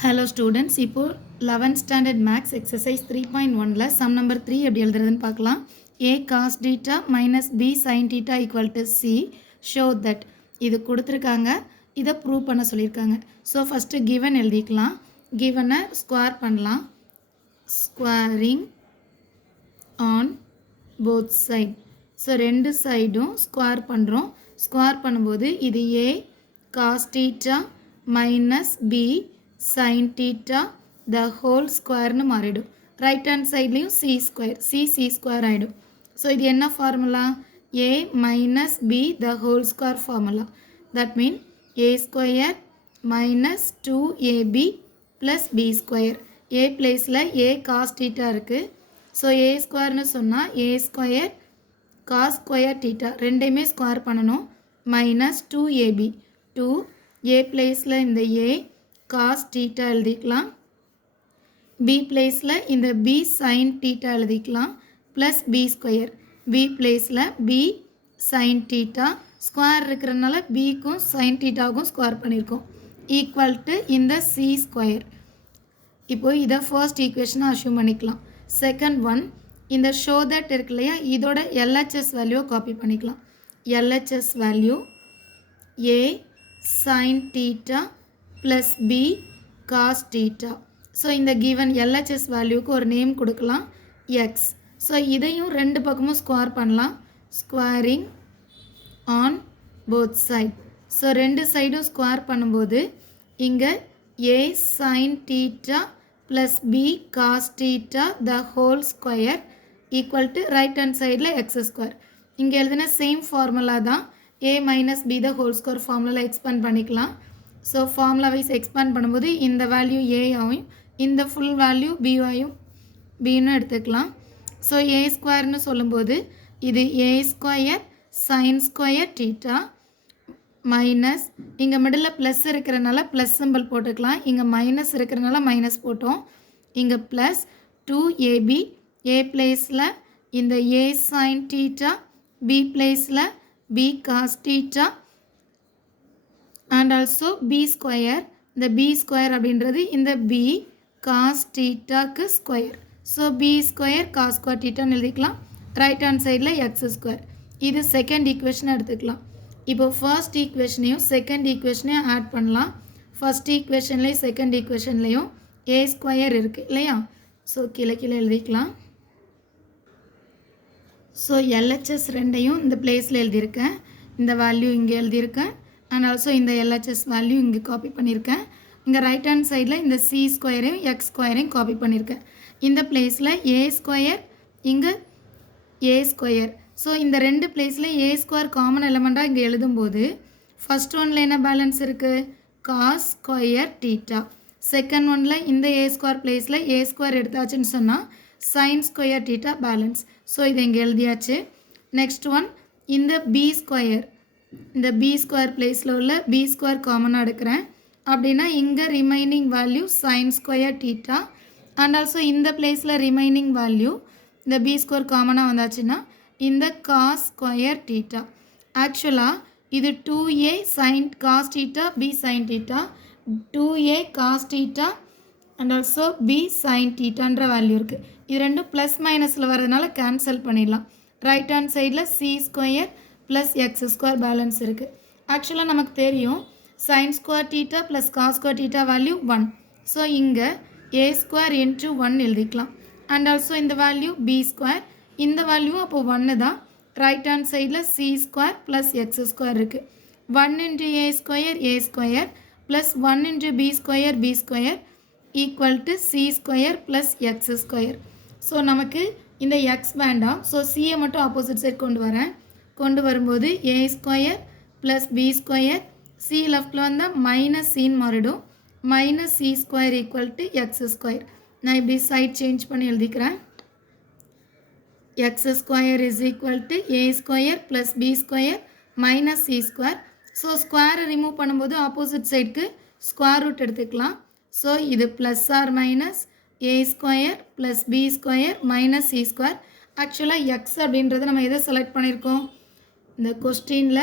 Hello students, இப்போ 11th standard max exercise 3.1ல sum number 3 எப்படி எழுதுறதுன்னு பார்க்கலாம். A cos theta minus B sin theta equal to C show that இது கொடுத்திருக்காங்க, இதை prove பண்ண சொல்லியிருக்காங்க. So first given எழுதிக்கலாம், given-அ square பண்ணலாம், squaring on both side. So ரெண்டு சைடும் square பண்ணுறோம், square பண்ணும்போது இது A cos theta minus B sin theta the whole square னு மாறிடும். right hand sideலையும் c square, c square ஆயிடும். so இது என்ன formula? a minus b the whole square formula. that mean a square minus 2ab plus b square. a placeல a cos theta இருக்கு. so a square னு சொன்னா a square cos square theta ரெண்டையுமே square பண்ணணும். minus 2ab 2 a placeல இந்த a cos theta எழுதிக்கலாம், b placeல இந்த b sin theta எழுதிக்கலாம், plus b square, b placeல b sin theta, square இருக்கிறனால bக்கும் sin thetaவுக்கும் square பண்ணியிருக்கோம், equal to இந்த c square. இப்போ இதை first equation assume பண்ணிக்கலாம். second one, இந்த show that இருக்கு இல்லையா, இதோட LHS value copy பண்ணிக்கலாம். LHS value a sin theta plus b cos theta. so இந்த given LHS valueக்கு ஒரு name கொடுக்கலாம் x. so இதையும் ரெண்டு பக்கமும் square பண்ணலாம், squaring on both side. so ரெண்டு சைடும் square பண்ணும்போது இங்க a sin theta plus b cos theta the whole square equal to right hand sideல x square. இங்க எழுதின same formula தான் a minus b the whole square formula expand பண்ணிக்கலாம். so formula wise expand பண்ணும்போது இந்த value a ஆயும் இந்த full value b ஆயும் b னு எடுத்துக்கலாம். so a square னு சொல்லும்போது இது a square sin square theta minus இங்க மிடில் plus இருக்கிறனால plus symbol போட்டுக்கலாம், இங்க minus இருக்கிறனால minus போட்டோம், இங்க plus 2ab a placeல இந்த a sin theta, b placeல b cos theta and also b square. இந்த b square அப்படின்றது இந்த b cos theta க்கு square. so b square cos square theta எழுதிக்கலாம், right hand sideல x square. இது second equation எடுத்துக்கலாம். இப்போ first equationையும் second equationையும் add பண்ணலாம். first equationலையும் second equationலையும் a square இருக்கு இல்லையா, so கீழே எழுதிக்கலாம். so LHS ரெண்டையும் இந்த பிளேஸில் எழுதியிருக்கேன், இந்த வேல்யூ இங்கே எழுதியிருக்கேன், அண்ட் ஆல்சோ இந்த LHS வேல்யூ இங்கே காப்பி பண்ணியிருக்கேன். இங்கே ரைட் ஹேண்ட் சைடில் இந்த c ஸ்கொயரையும் எக்ஸ் ஸ்கொயரையும் காப்பி பண்ணியிருக்கேன். இந்த பிளேஸில் a ஸ்கொயர், இங்கே a ஸ்கொயர். ஸோ இந்த ரெண்டு பிளேஸில் a ஸ்கொயர் காமன் எலமெண்ட்டாக இங்கே எழுதும்போது ஃபஸ்ட் ஒனில் என்ன பேலன்ஸ் இருக்குது, காஸ் ஸ்கொயர் தீட்டா. செகண்ட் ஒனில் இந்த a ஸ்கொயர் பிளேஸில் a ஸ்கொயர் எடுத்தாச்சுன்னு சொன்னால் sin square theta balance. So இதை இங்கே எழுதியாச்சு. நெக்ஸ்ட் ஒன் இந்த b ஸ்கொயர், இந்த b ஸ்கொயர் பிளேஸில் உள்ள b ஸ்கொயர் காமனாக எடுக்கிறேன் அப்படின்னா இங்கே remaining value sin square theta, and also இந்த பிளேஸில் ரிமைனிங் வேல்யூ இந்த b ஸ்கொயர் காமனாக வந்தாச்சுன்னா இந்த cos ஸ்கொயர் தீட்டா. ஆக்சுவலாக இது 2a sin cos theta b sin theta, 2a cos theta and also b sin தீட்டான்ற வேல்யூ இருக்குது. இது ரெண்டும் ப்ளஸ் மைனஸில் வரதுனால கேன்சல் பண்ணிடலாம். ரைட் ஹேண்ட் சைடில் c square plus x square balance இருக்குது. ஆக்சுவலாக நமக்கு தெரியும் sin square theta plus cos square theta value 1. So இங்கே a ஸ்கொயர் இன்ட்டு 1 எழுதிக்கலாம், அண்ட் ஆல்சோ இந்த வேல்யூ b ஸ்கொயர், இந்த வேல்யூ அப்போ 1 தான். ரைட் ஹேண்ட் சைடில் c square plus x square இருக்குது. 1 into a square plus 1 into b square equal to c square plus x square. So நமக்கு இந்த X வேண்டாம், ஸோ சியை மட்டும் ஆப்போசிட் சைட் கொண்டு வரும்போது a square plus b square, c லெஃப்டில் வந்தால் மைனஸ் சின்னு மாறிடும், minus c square equal to x square. நான் இப்படி சைட் சேஞ்ச் பண்ணி எழுதிக்கிறேன். X square is equal to a square plus b square minus c square. So ஸ்கொயரை ரிமூவ் பண்ணும்போது ஆப்போசிட் சைடுக்கு ஸ்கொயர் ரூட் எடுத்துக்கலாம். ஸோ இது plus or minus a square plus b square minus c square. ஆக்சுவலாக x அப்படின்றத நம்ம எதை select பண்ணியிருக்கோம், இந்த கொஸ்டினில்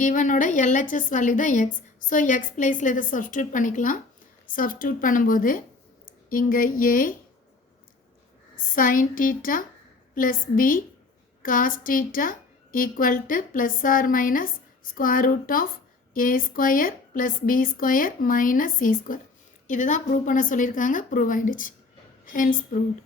கிவனோட LHS வேல்யூ தான் எக்ஸ். ஸோ எக்ஸ் பிளேஸில் இதை சப்ஸ்டியூட் பண்ணிக்கலாம். சப்ஸ்டியூட் பண்ணும்போது இங்கே a sin theta plus b cos theta equal to plus or minus square root of a square plus b square minus c square. இதுதான் ப்ரூவ் பண்ண சொல்லியிருக்காங்க. Prove ஆயிடுச்சு. Hence proved.